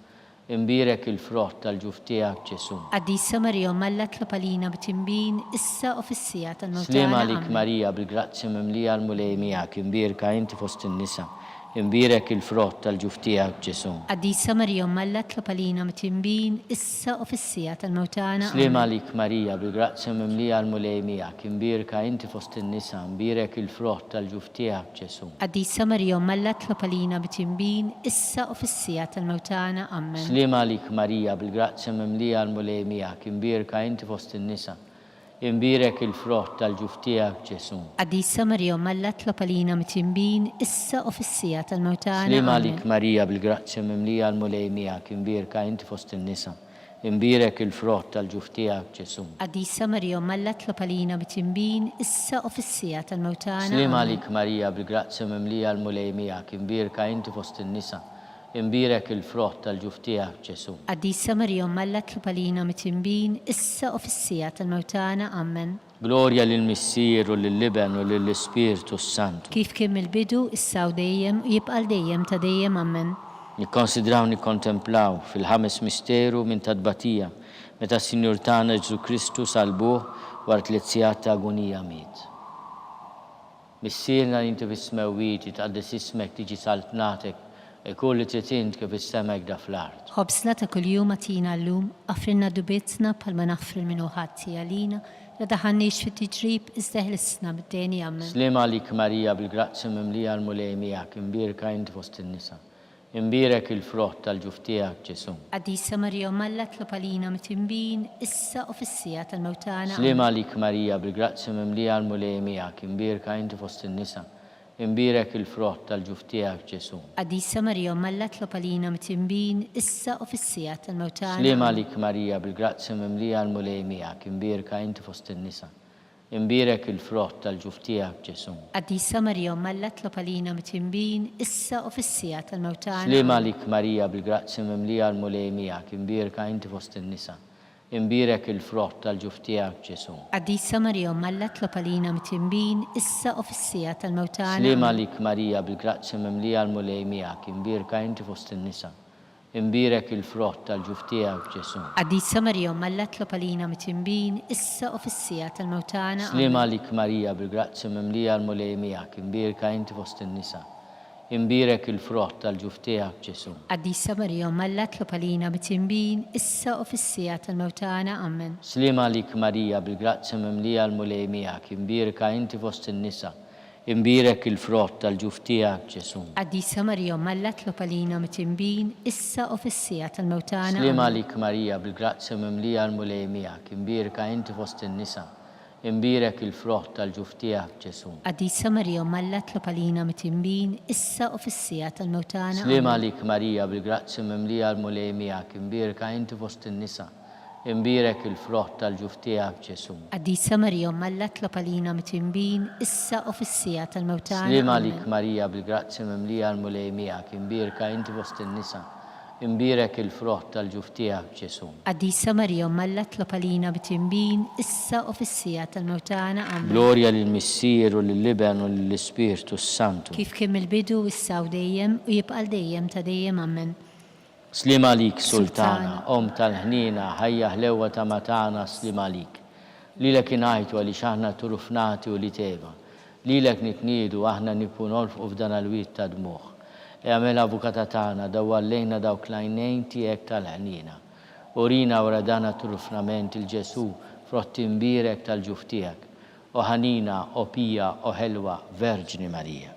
imbirek il-frott tal-ġuf tiegħek Ġesu. Qaddisa Marija Malla tlob għalina mitimbin issa u fis-sija tal-mewtana. Slima għalik Marija bil-grazzja mimlija l-mulejmijak, imbirka inti fost in-nisa, imbirek il-frott tal-ġuf tiegħek Ġesu. Qaddisa Marija Malla tlob għalina mitimbin issa u fis-sija tal-mewtana. Slima għalik Marija bil-grazzja mimlija l-mulejmijak, imbirka inti fost in-nisa, imbirek il-frott tal-ġuf tiegħek Ġesu. Qaddisa Marija Malla tlob għalina mitimbin issa u fis-sija tal-mewtana. Amen. Slima għalik Marija bil-grazzja mimlija l-mulejmijak, imbirka inti fost in-nisa, imbirek il-frott tal-ġuf tiegħek Ġesu. Qaddisa Marija Malla tlob għalina mitimbin issa u fis-sija tal-mewtana. Slima Amen. għalik Marija bil-grazzja mimlija l-mulejmijak, imbirka inti fost in-nisa, imbirek il-frott tal-ġuftijak Ġesu. Qaddisa Marija Malla tlob għalina bit-tinbin issa u fis-sija tal-mewtana. Slima Amen. lik Marija bil-grazzja mimlija l-mulejmijak, imbirka inti fost in-nisa, imbirek il-frott tal-ġuftijak Ġesu. Qaddisa Marija Malla tlob għalina bit-tinbin issa u fis-sija tal-mewtana. Amen. Glorja lill-Missier u lill-Liben u lill-Ispirtu Santu. Kif kien mill-bidu issa u dejjem u jibqal dejjem ta' dejjem. Amen. Nikkonsidraw nikkontemplaw fil-ħames misteru minn tadbatija meta s-Sinjur tagħna Ġesu Kristu salbuh wara 3 sigħat ta' agonija miet. Missierna li inti fis-smewwiet jitqaddes ismek tiġi saltnatek e kull li trid int kif is-semek da fl-art. Ħobsna ta' kuljum atina llum, affrilna dubietna bħalma naffril minnu ħatti għalina, la daħannix fit-tiġrib iżda ħlisna mid-deni. Amen. Slima lik Marija bil-grazzja mimlija l-mulejmijak, imbirka inti fost in-nisa. Imbirek il-frott tal-ġuftijak Ġesu. Qaddisa Marija Malla tlob għalina mit-tinbin issa u fis-sija tal-mewtana. Slima lik Marija bil-grazzja mimlija l-mulejmijak, imbirka inti fost in-nisa. Imbirek il-frott tal-ġuftijak Ġesu. Qaddisa Marija Malla tlob għalina mit-tinbin issa u fis-sija tal-mewtana. Slima lik Marija bil-grazzja mimlija l-mulejmijak, imbirka inti fost in-nisa. Imbirek il-frott tal-ġuftijak Ġesu. Qaddisa Marija Malla tlob għalina mit-tinbin issa u fis-sija tal-mewtana. Slima lik Marija bil-grazzja mimlija l-mulejmijak, imbirka inti fost in-nisa. Imbirek il-frott tal-ġuftijak Ġesu. Qaddisa Marija Malla tlob għalina mit-tinbin issa u fis-sija tal-mewtana. Slima lik Marija bil-grazzja mimlija l-mulejmijak, imbirka inti fost in-nisa. Imbirek il-frott tal-ġuftijak Ġesu. Qaddisa Marija Malla tlob għalina mit-tinbin issa u fis-sija tal-mewtana. Slima lik Marija bil-grazzja mimlija l-mulejmijak, imbirka inti fost in-nisa. Imbirek il-frott tal-ġuftijak Ġesu. Qaddisa Marija Malla tlob għalina mit-tinbin issa u fis-sija tal-mewtana. Amen. Slima lik Marija bil-grazzja mimlija l-mulejmijak, imbirka inti fost in-nisa. Imbirek il-frott tal-ġuftijak Ġesu. Qaddisa Marija Malla tlob għalina mit-tinbin issa u fis-sija tal-mewtana. Slima Amen. lik Marija bil-grazzja mimlija l-mulejmijak, imbirka inti fost in-nisa. Imbirek il-frott tal-ġuftijak Ġesu. Qaddisa Marija Malla tlob għalina mit-tinbin issa u fis-sija tal-mewtana. Slima lik Marija bil-grazzja mimlija l-mulejmijak, imbirka inti fost in-nisa. Imbirek il-frott tal-ġuftijak Ġesu. Qaddisa Marija Malla tlob għalina mit-tinbin issa u fis-sija tal-mewtana. Slima Amen. lik Marija bil-grazzja mimlija l-mulejmijak, imbirka inti fost in-nisa. Imbirek il-frott tal-ġuftijak Ġesu. Qaddisa Marija Malla tlob għalina mit-tinbin issa u fis-sija tal-mewtana. Amen. Glorja lill-Missier u lill-Liben u lill-Ispirtu Santu. Kif kien mill-bidu issa u dejjem u jibqal dejjem ta' dejjem. Amen. Slima lik Sultana, om tal-ħnina, ħajja ħlewa ta' matana slima lik. Lilek inajtu għalli xaħna turufnati u li teva. Lilek nitnidu aħna nipu nolfu f'dan l-wit ta' dmuħ. E għamel avukata tana dawallejna daw klajnejn tijek tal-ħnina. Urina wara dana turufnament il-Ġesu frott imbirek tal-ġuftijek. O ħanina, o pija, o ħelwa, Verġni Marija.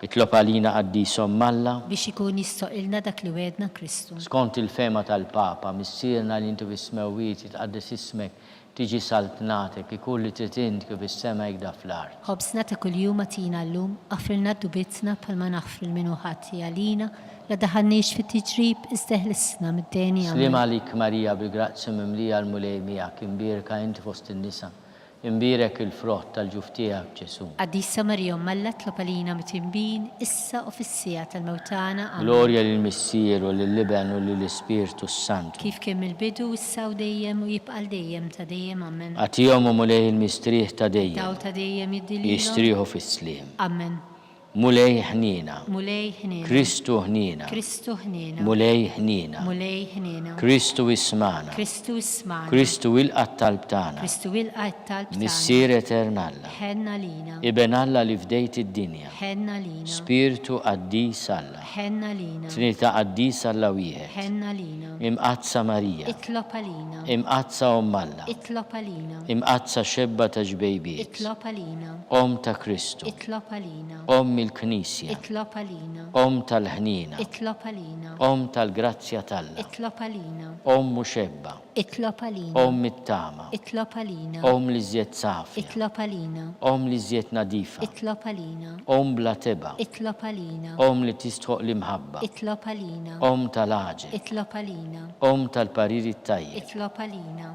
Itlob għalina qaddisom Malla. Biex ikun jistoqilna dak li wedna Kristu. Skont il-fema tal-Papa, missierna li intu fis-smewwiet jitqaddes ismek tiġi saltnatek ikull li trid int kif is-semek da fl-art. Ħobsna ta' kuljum atina llum, affrilna dubietna bħalma naħfril minnu ħatti għalina, la daħannix fit-tiġrib iżda ħlisna mid-deni. Slima lik Marija bil-grazzja mimlija l-mulejmijak, imbirka inti fost in-nisa. Imbirek il-frott tal-ġuftijak Ġesu. Qaddisa Marija Malla tlob għalina mit-tinbin issa u fis-sija tal-mewtana. Amen. Glorja lill-Missier u lill-Liben u lill-Ispirtu Santu. Kif kien mill-bidu issa u dejjem u jibqal dejjem ta' dejjem. Amen. Għatihom u mulej il-mistrieħ ta' Daw dejjem, ta' dejjem jiddililhom. jistrieħu fis-slim. Amen. Mulej ħnina, Mulej ħnina. Kristu ħnina, Kristu ħnina. mulej ħnina, Mulej ħnina. Kristu ismana, Kristu ismana. Kristu il-qatt tal-btana, Kristu il-qajt tal-btana. Missier eternalla, Ħenna lina. Iben Alla li fdejt id-dinja, Ħenna lina. Spiritu qaddis Alla, Ħenna lina. Trinità qaddis Alla wieħed, Ħenna lina. imqazza Marija, Itlob għalina. imqazza Om Alla, Itlob għalina. imqazza xebba ta' ġbejbiet, Itlob għalina. Om ta' Kristu, Itlob għalina. Om il-Knisja, itlob għalina, tal-ħnina, itlob għalina, tal-grazzja talla, itlob għalina, muxebba, itlob għalina, mit-tama, itlob għalina, li żjed safja, itlob għalina, li żjed nadifa, itlob għalina, bla teba, itlob għalina, li tistħoq l-imħabba, itlob għalina, tal-aġel, itlob għalina, tal-pariri tajjeb, itlob għalina,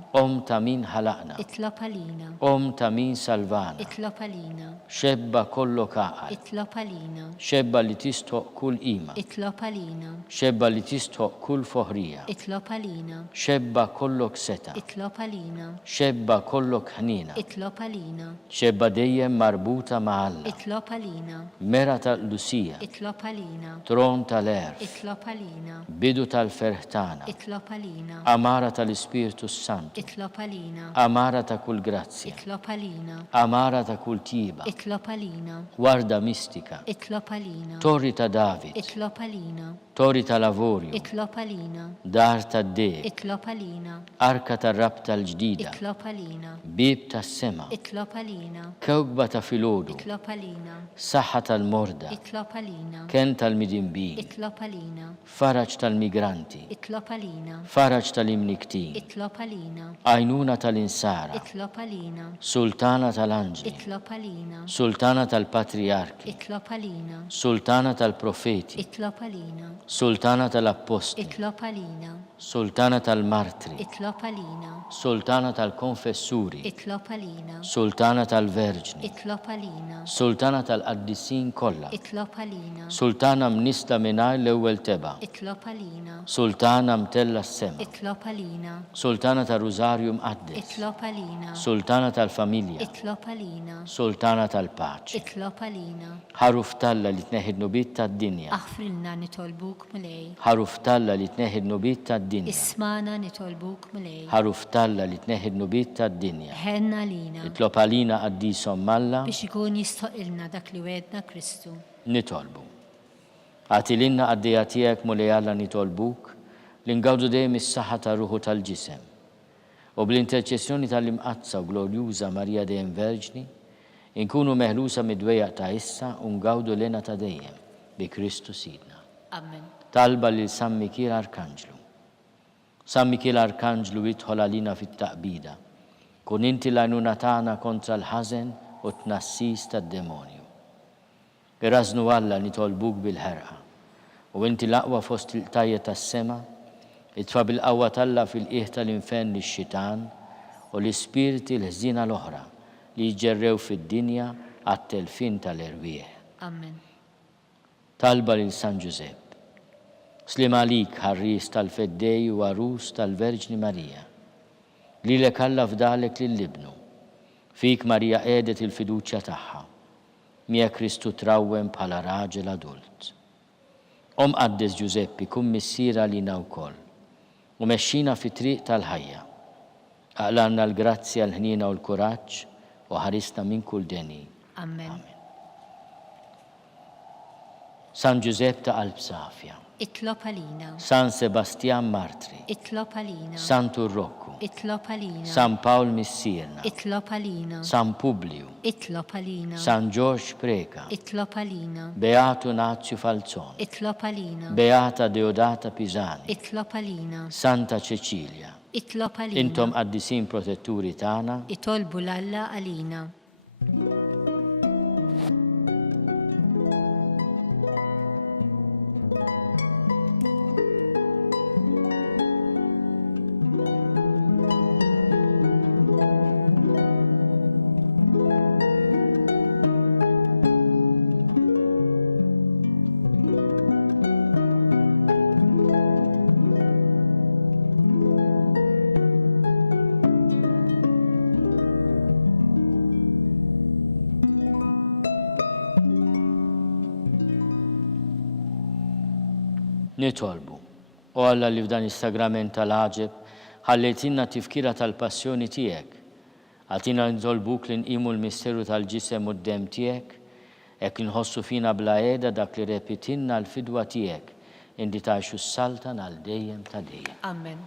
ta' min ħalaqna, itlob għalina, ta' min salvana, itlob għalina, xebba kollok aqal, itlob għalina, xebba li tistħoq kull ima, itlob għalina, xebba li tistħoq kull foħrija, itlob għalina, xebba kollok seta, itlob għalina, xebba kollok ħnina, itlob għalina, xebba dejjem marbuta ma' Alla, itlob għalina, mera tal-Lusija, itlob għalina, tron tal-erf, itlob għalina, bidu tal-ferħtana, itlob għalina, amara tal-Ispiritu Santu, itlob għalina, amara ta' kull grazzja, itlob għalina, amara ta' kull tiba, itlob għalina, warda mistika, itlob għalina, torri ta' David, itlob għalina, torri ta' lavorju, itlob għalina, dar ta' dej, itlob għalina, arka ta' rab tal-ġdida, itlob għalina, bib ta' sema, itlob għalina, kewkba ta' filodu, itlob għalina, saħħa tal-morda, itlob għalina, ken tal-midinbin, itlob għalina, faraġ tal-migranti, itlob għalina, faraġ tal-imniktin, itlob għalina, għajnuna tal-insara, itlob għalina, sultana tal-anġli, itlob għalina, sultana tal-patriarki, itlob għalina, sultana tal-profeti, itlob għalina, sultana tal-apposti, itlob għalina, sultana tal-martri, itlob għalina, sultana tal-konfessuri, itlob għalina, sultana tal-verġni, itlob għalina, sultana tal-qaddissin kollha, itlob għalina, sultana mnista mingħajr l-ewwel teba, itlob għalina, sultana mtella s-sema, itlob għalina, sultana tal-rużarju mqaddes, itlob għalina, sultana tal-familja, itlob għalina, sultana tal-paċi, itlob għalina, ħaruf talla li tneħid nubit tad-dinja, aħfrilna nitolbuk mulej, ħaruf talla li tneħid nubit tad-dinja, ismana nitolbuk mulej, ħaruf talla li tneħid nubit tad-dinja, ħenna lina, itlob għalina qaddisom Malla, biex ikun jistoqilna dak li wedna Kristu. nitolbu. Għatilinna għaddija tiegħek mulej Alla nitolbuk li ngawdu dejjem is-saħħa ta' ruħu tal-ġisem u bl-interċessjoni tal-imqazza u glorjuża Marija dejjem Verġni inkunu meħlusa mid-dwejjaq ta' issa u ngawdu lena ta' dejjem bi Kristu Sidna. Amen. Talba lil San Mikiel Arkanġlu. San Mikiel Arkanġlu jidħol għalina fit-taqbida. Kun inti l-għajnuna tagħna kontra l-ħażen u t-nassis tad-demonju. Irrażnu Alla nitolbuk bil-ħerqa u inti l-aqwa fost il-tajja tas-sema itfa bil-qawwa talla fil-qiegħ tal-infern lix-xitan u l-ispirti l-ħżina l-oħra li jġerrew fid-dinja għat-telfin tal-irwieħ. Amen. Talba lil San Giuseppe. Slim għalik ħarris tal-feddej u għarus tal-Verġni Marija. Lilek Alla fdalek lill-ibnu. Fik Marija qiegħdet il-fiduċja tagħha. Mija Kristu trawwem bħala raġel adult. Qaddes Giuseppi kun missiera lina wkoll u mexxina fi triq tal-ħajja. Aqlanna l-grazzja l-ħnina u l-kuraġġ u ħarisna minn kull deni. Amen. San Giuseppe ta' qalb safja. Itlob għalina, San Sebastian Martri. itlob għalina, San Turrocco. itlob għalina, San Paul Missierna. itlob għalina, San Publiu. itlob għalina, San George Preka. itlob għalina, Beato Nazio Falzone. itlob għalina, Beata Deodata Pisani. itlob għalina, Santa Cecilia. itlob għalina, Intom qaddisin protetturi tagħna. itolbu l-Alla għalina. Nitolbu. U Alla li f'dan is-sagrament tal-ħaġeb ħallejtinna tifkira tal-passjoni tiegħek. Għatina nitolbuk li nqimu l-misteru tal-ġisem u d-dem tiegħek, hekk inħossu fina bla qiegħda dak li repitinna l-fidwa tiegħek indi tgħixu s-saltan għal dejjem ta' dejjem. Amen.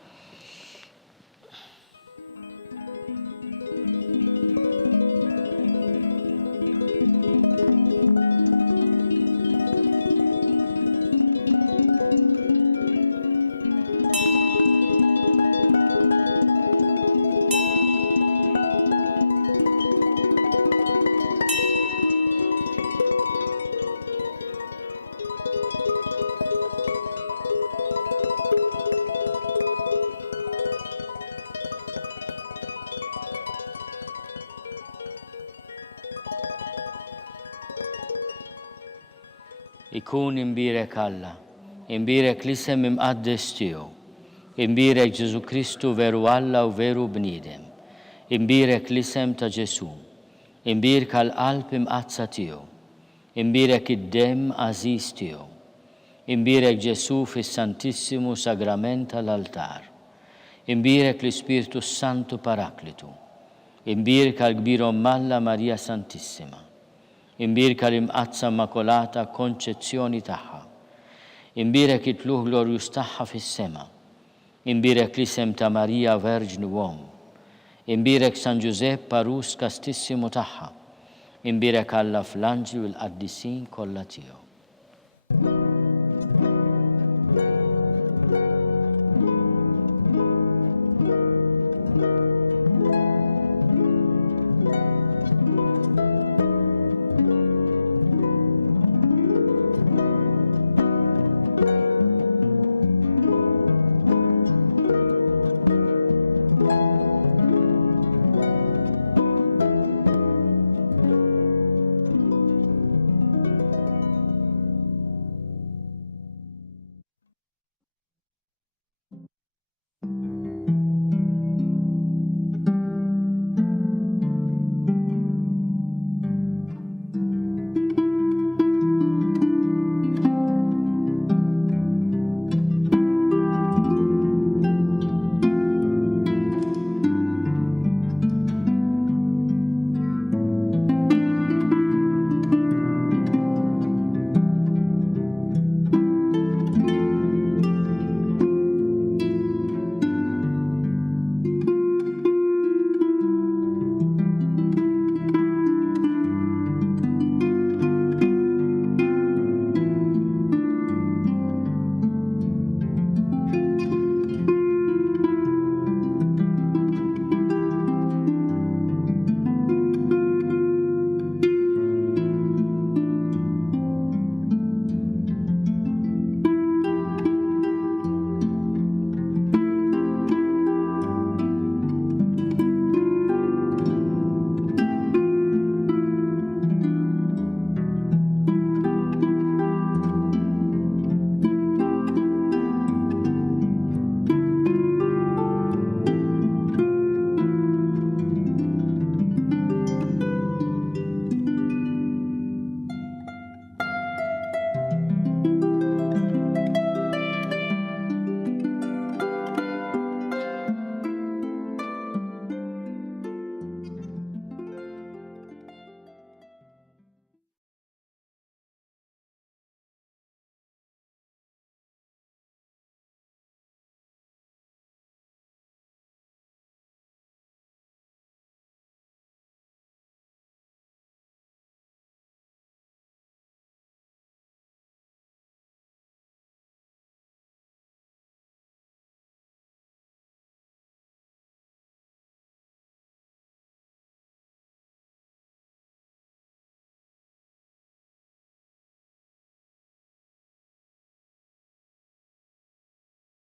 ikun imbirek Alla, imbirek l-isem imqaddes tiegħu, imbirek Ġesu Kristu veru Alla u veru bniedem, imbirek l-isem ta' Ġesu, imbirek għal-qalb imqazza tiegħu, imbirek id-dem għażiż tiegħu, imbirek Ġesu fis-Santissimu Sagrament tal-altar, imbirek l-Ispiritu Santu Paraklitu, imbirek għal-kbir Alla Marija Santissima, imbirek għal-imqazza Immakolata Konċezzjoni tagħha, imbirek it-tluħ glorjus tagħha fis-sema, imbirek l-isem ta' Marija Verġni Uom, imbirek San Giuseppe Parus Kastissimu tagħha, imbirek Alla fl-anġli u l-qaddisin kollha tiegħu.